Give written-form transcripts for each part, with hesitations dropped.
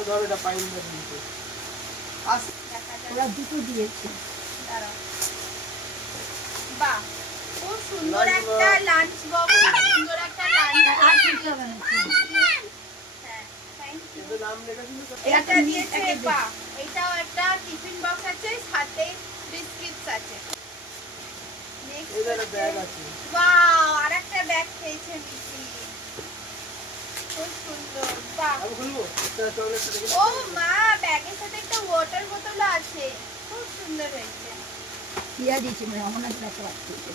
ধর এটা পাইন দা দিতে আস ওরা দুটো দিয়েছে। দাঁড়াও। বাহ, খুব সুন্দর একটা লাঞ্চ বক্স, সুন্দর একটা লাঞ্চ আর বক্স। কিছু হবে না। হ্যাঁ, থ্যাংক ইউ। এতে নাম লেখা ছিল তো। এটা দিয়েছে, বাহ, এটাও একটা টিফিন বক্স আছে, সাথে বিস্কিটস আছে। নেক্সট এদের একটা ব্যাগ আছে। ওয়াও, আরেকটা ব্যাগ পেয়েছে মিঠি। খুব সুন্দর, বাহ। আমি খুলবো চকলেটটা দেখে ও মা, ব্যাগের সাথে একটা ওয়াটার বোতলও আছে, খুব সুন্দর হয়েছে। পিয়া দিয়েছে, মানে অমরনাথ একটা বাচ্চা দিয়েছে।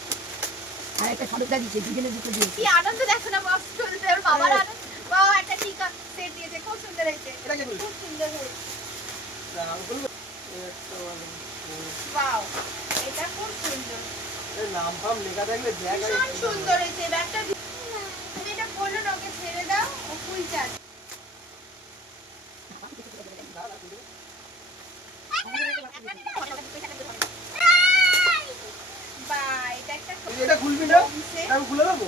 আর একটা সদরটা দিয়েছে, দুজনে দুটো দিয়েছে। কি আনন্দ দেখো না বক্স খুলতে, ওর বাবার আনন্দ। বাহ, একটা টিকা সেট দিয়েছে, খুব সুন্দর হয়েছে, এটা কে খুলবে? খুব সুন্দর হয়েছে। আমি খুলবো এই একটা ভালো। ওয়াও, এটা খুব সুন্দর, এর নাম ফাম লেখা থাকলে ব্যাগ আর ভীষণ সুন্দর হয়েছে ব্যাগটা। তুমি এটা বলো না, ওকে ছেড়ে দাও, ও খুলছে আজ। বাহ, এটা একটা এটা খুলবি না? বক্সে এটা আমি খুলে দেবো।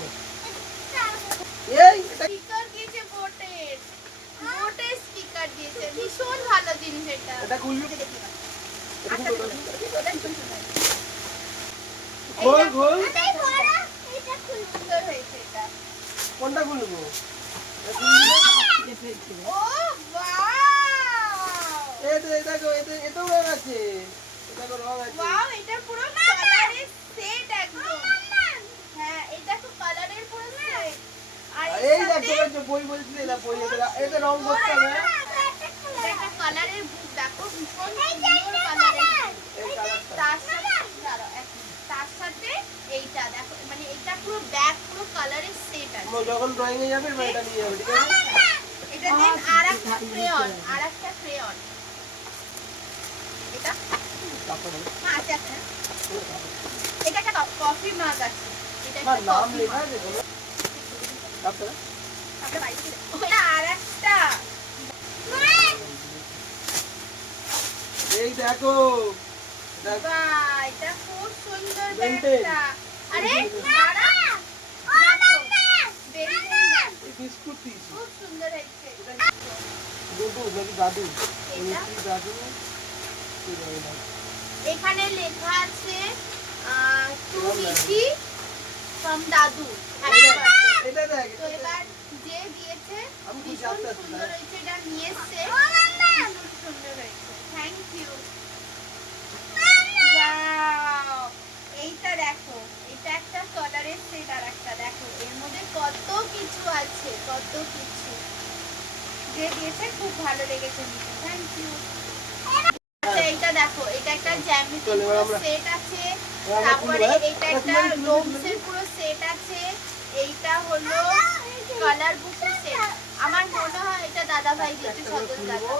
এই এটা স্পিকার দিয়েছে, বোটের বোটের স্পিকার দিয়েছে, ভীষণ ভালো জিনিস এটা। এটা খুলবি? আচ্ছা, ওটা খুব সুন্দর। খোল খোল। এটা খুব সুন্দর হয়েছে এটা। কোনটা খুলবো? এটা খুলবি না? ও ওয়াও, এটা গো এটাও রং আছে। এটা গো রং আছে। ওয়াও, এটা পুরো কালারের সেট একদম। হ্যাঁ, এটা তো কালারের পুরো সেট। আর এই এর দেখ সাথে তোর যে বই বলছিলি না বই এটা রং করতে হবে। এটা একটা কালারের বুক, দেখো ভীষণ সুন্দর কালারের। এই কালারটা। তার সাথে দাঁড়াও এক মিনিট, তার সাথে এইটা দেখো, মানে এটা পুরো ব্যাক পুরো কালারের সেট আছে। যখন ড্রয়িং এ যাবে এবার এটা নিয়ে যাবে ঠিক আছে? এটা দেন আরেকটা ক্রেয়ন, আরেকটা ক্রেয়ন। এটা না আছে আছে। এটা একটা কফি মাগ আছে। এটা আমার একটা নাম কফি লেখা মাগ। আছে কোনো? তারপরে আমরা বাইরে থেকে ওটা আরেকটা। এই দেখো এটা বাহ, এটা খুব সুন্দর Benton। ব্যাগটা। আরে দাঁড়া, এই বিস্কুট দিয়েছি। খুব সুন্দর হয়েছে। দুধু নাকি দাদু? এটা? মিষ্টি দাদু কি জানি না। এখানে লেখা আছে টু মিঠি ফ্রম দাদু। Happy birthday। এটা দেখ তো এবার যে দিয়েছে আমি খুব ভীষণ জানতে সুন্দর চাই। হয়েছে, এটা নিয়ে এসছে, ভীষণ সুন্দর হয়েছে, থ্যাংক ইউ। ওয়াও, এইটা দেখো, এটা একটা কালারের সেট, আর একটা দেখো এর মধ্যে কত কিছু আছে, কত কিছু। যে দিয়েছে খুব ভালো লেগেছে, থ্যাংক ইউ। আচ্ছা, এইটা দেখো, এটা একটা জ্যামিতি চল, এবার পুরো আমরা- সেট আছে, আমরা তারপরে খুলবো, এটা আমরা একটা খুলে দিই, ডোমসের পুরো সেট আছে, এইটা হলো কালার বুকের সেট। আমার মনে হয় এটা দাদা ভাই দিয়েছে, একটা করে সদল খুলবো। দাদা।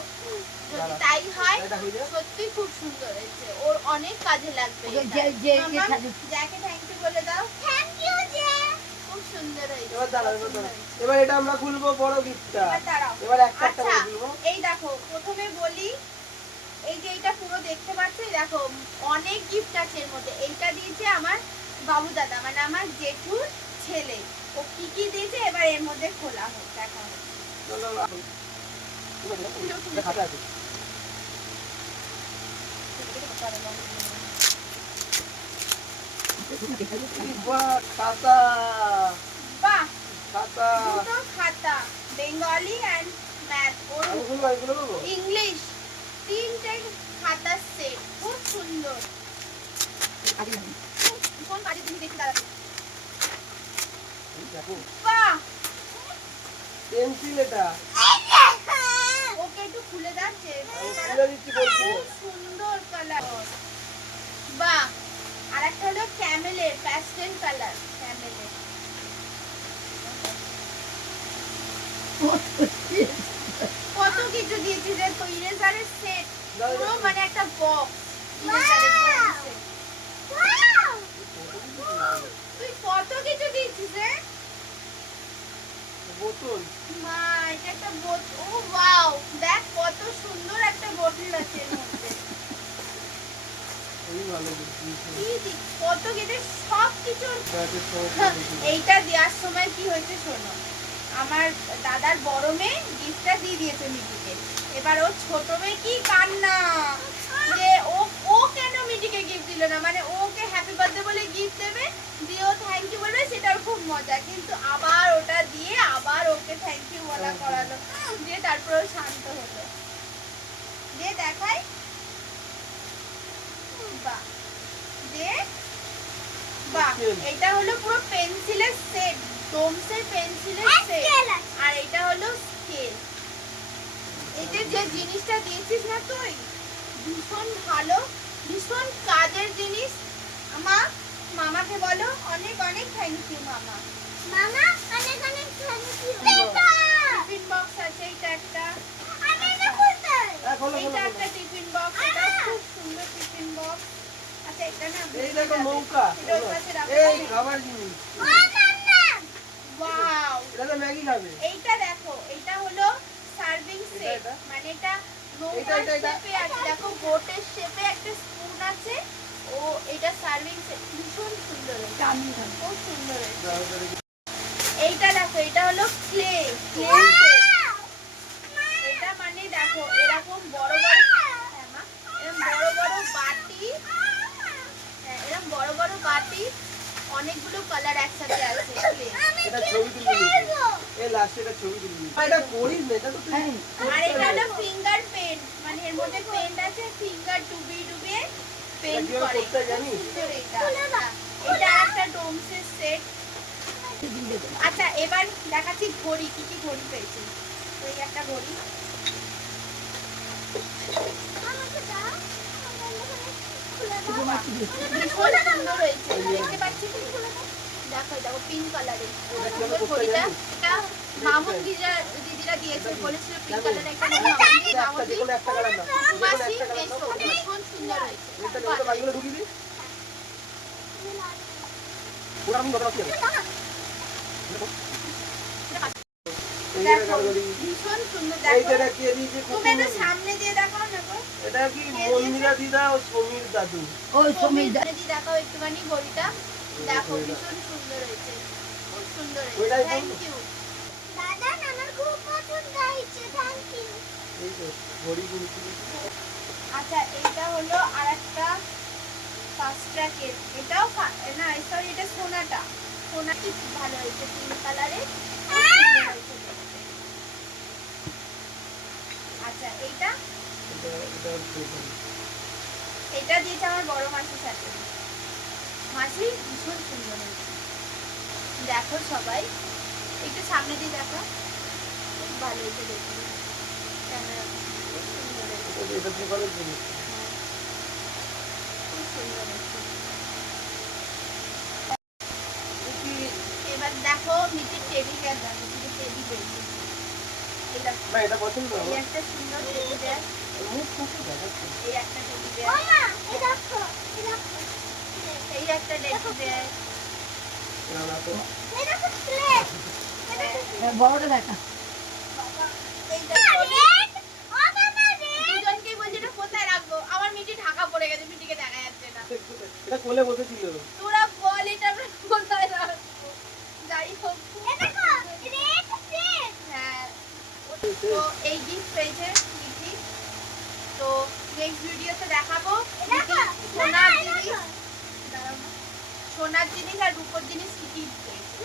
যদি দাঁড়া। তাই হয় এটা হয়ে যাক। সত্যি খুব সুন্দর হয়েছে, ওর অনেক কাজে লাগবে ওকে এটা। যে মামা, সাজে- যাকে থ্যাংক ইউ বলে দাও। থ্যাংক ইউ জে, খুব সুন্দর হয়েছে। এবার দাঁড়াও এবার পছন্দ দাঁড়াও। হয়েছে। এবার এটা আমরা খুলবো বড় গিফটটা। এবার দাঁড়াও। এবার একটা একটা আচ্ছা, করে খুলবো। এই দেখো, প্রথমে বলি, এই যে এইটা পুরো দেখতে পাচ্ছ, এই দেখো অনেক গিফট আছে এর মধ্যে। এইটা দিয়েছে আমার বাবু দাদা, মানে আমার জেঠুর ছেলে। ও কি কি দিয়েছে এবার এর মধ্যে খোলা হোক, দেখা হোক। চলো রাখো। এটা খাতা আছে। বাহ, খাতা বাহ, খাতা। দুটো খাতা, বেঙ্গলি অ্যান্ড ম্যাথ, ওর আমি খুলবো আমি খুলে দেবো? ইংলিশ, তিনটে খাতার সেট, খুব সুন্দর। আগে লাগবে। কোন কাজে তুমি দেখে দাঁড়াবে? এই দেখো বাহ, পেন্সিল এটা। ওকে একটু খুলে যাচ্ছে, আমি খুলে দিচ্ছি বলছি। খুব সুন্দর কালার। বাহ, আর একটা হলো ক্যামেলের প্যাস্টেল কালার, ক্যামেলের। কত কিছু দিয়েছি রে, তো ইরেজারের সেট, পুরো মানে একটা বক্স ইরেজারের বক্সে। তুই কত কিছু দিয়েছিস রে বোতল। মা, এটা একটা বোতল। ও ওয়াও, দেখ কত সুন্দর একটা বোতল আছে এর মধ্যে। এই ভালো জিনিস। কত কিছু, সব কিছু। ব্যাগের সময় দেখি। এইটা দেওয়ার সময় কি হয়েছে শোনো, আমার দাদার বড় মেয়ে গিফটটা দিয়ে দিয়েছে মিঠিকে। এবার ওর ছোট মেয়ে কি কান্না যে ও কেন মিটিকে গিফট দিল না, মানে ওকে হ্যাপি বার্থডে বলে গিফট দেবে, দিয়ে ও থ্যাংক ইউ বলবে, সেটার খুব মজা, কিন্তু আবার ওটা দিয়ে আবার ওকে থ্যাংক ইউ বলা করালো, দিয়ে তারপর ও শান্ত হলো। দিয়ে দেখাই, বাহ, দিয়ে বাহ, এটা হলো পুরো পেন্সিলের সেট, ডোমসের পেন্সিলের সেট, আর এটা হলো স্কেল। এতে যে জিনিসটা দিয়েছিস না তুই, ভীষণ ভালো, ভীষণ কাজের জিনিস। মামাকে বলো অনেক অনেক থ্যাংক ইউ মামা। মামা অনেক অনেক থ্যাংক ইউ। টিফিন বক্স আছে, এইটা একটা, এইটা একটা টিফিন বক্স, এটা খুব সুন্দর টিফিন বক্স। আচ্ছা এটা না, এই দেখো নৌকা, এটা ওর কাছে রাখো। এই খাবার জিনিস, ওয়াও, এটা তো ম্যাগি খাবে। এইটা দেখো, এটা হলো সার্ভিং সেট, মানে এটা নৌকার শেপে আছে, দেখো বোটের শেপে একটা স্পুন আছে, ও এটা সার্ভিং সেট, ভীষণ সুন্দর, এটা আমি খুব সুন্দর। এইটা দেখো, এটা হলো ক্লে সেট, এটা মানে দেখো এরকম বড় বড়, এরকম বড় বড় বাটি, এরকম বড় বড় বাটি, অনেকগুলো কালার একসাথে আছে ক্লে। এটা ছবি তুলে নিও, এই লাস্টে এটা ছবি তুলে নিও, এটা করিস না, এটা তো তুই। আর এটা হলো ফিঙ্গার পেন্ট, মানে এর মধ্যে পেন্ট আছে, ফিঙ্গার ডুবিয়ে ডুবিয়ে পেন্ট করে, সুন্দর এটা। এটা একটা ডোমসের সেট। আচ্ছা এবার দেখাচ্ছি ঘড়ি, কি কি ঘড়ি পেয়েছি। তো এই একটা ঘড়ি, ভীষণ সুন্দর হয়েছে, দেখতে পাচ্ছি কি? দেখো দেখো পিঙ্ক কালারের ঘড়িটা, এটা মামুন দিদিরা দিয়েছে, বলেছিল পিঙ্ক কালারের একটা ঘড়ি মামুন দি, যেকোনো একটা কালার দাও, মাসি পেয়েছো, ভীষণ সুন্দর হয়েছে। এটা তো বাকিগুলো ঢুকিয়ে দি, ওটা আমি কথা বলছি। দেখো ভীষণ সুন্দর, দেখো এইটা কি দিয়েছে, তুমি একটু সামনে দিয়ে দেখাও না গো, এটা কি মন্দিরা দিদা ও সমীর দাদু। ওই সমীর সামনে দিয়ে দেখাও একটুখানি ঘড়িটা, দেখো ভীষণ সুন্দর হয়েছে, খুব সুন্দর হয়েছে, ওইটাই তো। থ্যাংক ইউ দাদা, আমার খুব পছন্দ হয়েছে, থ্যাংক ইউ। এই তো ঘড়ি কিনছি। আচ্ছা এইটা হলো আরেকটা ফাস্ট ট্র্যাকের, এটাও না সরি, এটা সোনাটা, সোনাটি খুব ভালো হয়েছে, পিঙ্ক কালারের, খুব সুন্দর হয়েছে দেখতে। আচ্ছা এইটা, এটা দিয়েছে আমার বড় মাসির সাথে, মাসি ভীষণ সুন্দর হয়েছে, দেখো সবাই একটু সামনে দিয়ে দেখো, খুব ভালো হয়েছে দেখতে, ক্যামেরা খুব সুন্দর হয়েছে, এটা কি বলে জিনিস, খুব সুন্দর হয়েছে। এবার দেখো নিচে টেডি বিয়ার, দেখো নিচে টেডি পেয়েছে, এই দেখো, না এটা পছন্দ এই একটা সুন্দর টেডি বিয়ার, মুখ খুশি দেখাচ্ছে। এই একটা টেডি বিয়ার, এই দেখো, এই একটা টেডি বিয়ার, না না তো এই দেখো প্লেট, বড়টা দেখা। এই দেখো দুজনকেই বলছি এটা কোথায় রাখবো, আমার মিটি ঢাকা পড়ে গেছে, মিটিকে দেখা যাচ্ছে না, এটা কোলে বসেছিল। তোরা বল এটা আমরা কোথায় রাখবো, যাই হোক। হ্যাঁ, তো এই গিফট পেয়েছে মিঠি, তো নেক্সট ভিডিওতে দেখাবো সোনার জিনিস, দাঁড়াও না, সোনার জিনিস আর রূপোর জিনিস কি কি পেয়েছে।